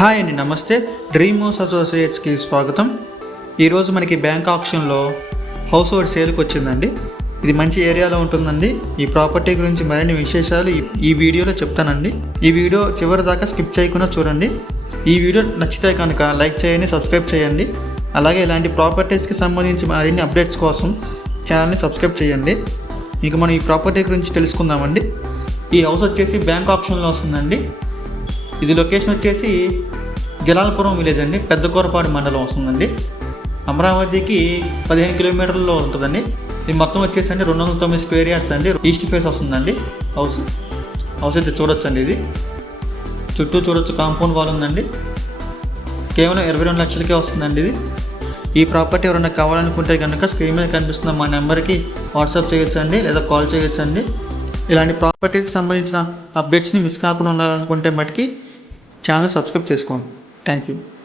Hi అండి నమస్తే. Dream house అసోసియేట్స్కి స్వాగతం. ఈరోజు మనకి బ్యాంక్ ఆప్షన్లో హౌస్ ఓవర్ సేల్కి వచ్చిందండి. ఇది మంచి ఏరియాలో ఉంటుందండి. ఈ ప్రాపర్టీ గురించి మరిన్ని విశేషాలు ఈ- ఈ వీడియోలో చెప్తానండి. ఈ వీడియో చివరి దాకా స్కిప్ చేయకుండా చూడండి. ఈ వీడియో నచ్చితే కనుక లైక్ చేయండి సబ్స్క్రైబ్ చేయండి. అలాగే ఇలాంటి ప్రాపర్టీస్కి సంబంధించి మరిన్ని అప్డేట్స్ కోసం ఛానల్ని సబ్స్క్రైబ్ చేయండి. ఇక మనం ఈ ప్రాపర్టీ గురించి తెలుసుకుందామండి. ఈ హౌస్ వచ్చేసి బ్యాంక్ ఆప్షన్లో వస్తుందండి. ఇది లొకేషన్ వచ్చేసి జలాలపురం విలేజ్ అండి. పెద్దకూరపాడు మండలం వస్తుందండి. అమరావతికి పదిహేను కిలోమీటర్లలో ఉంటుందండి. ఇది మొత్తం వచ్చేసి అండి రెండు వందల తొమ్మిది స్క్వేర్ యార్డ్స్ అండి. ఈస్ట్ ఫేస్ వస్తుందండి. హౌస్ హౌస్ అయితే చూడొచ్చండి ఇది. చుట్టూ చూడొచ్చు కాంపౌండ్ వాల్ ఉందండి. కేవలం ఇరవై రెండు లక్షలకే వస్తుందండి ఇది. ఈ ప్రాపర్టీ ఎవరైనా కావాలనుకుంటే కనుక స్క్రీన్ మీద కనిపిస్తున్న మా నెంబర్కి వాట్సాప్ చేయొచ్చండి లేదా కాల్ చేయొచ్చండి. ఇలాంటి ప్రాపర్టీకి సంబంధించిన అప్డేట్స్ని మిస్ కాకుండా ఉండాలనుకుంటే మటుకి ఛానల్ సబ్స్క్రైబ్ చేసుకోండి. Thank you.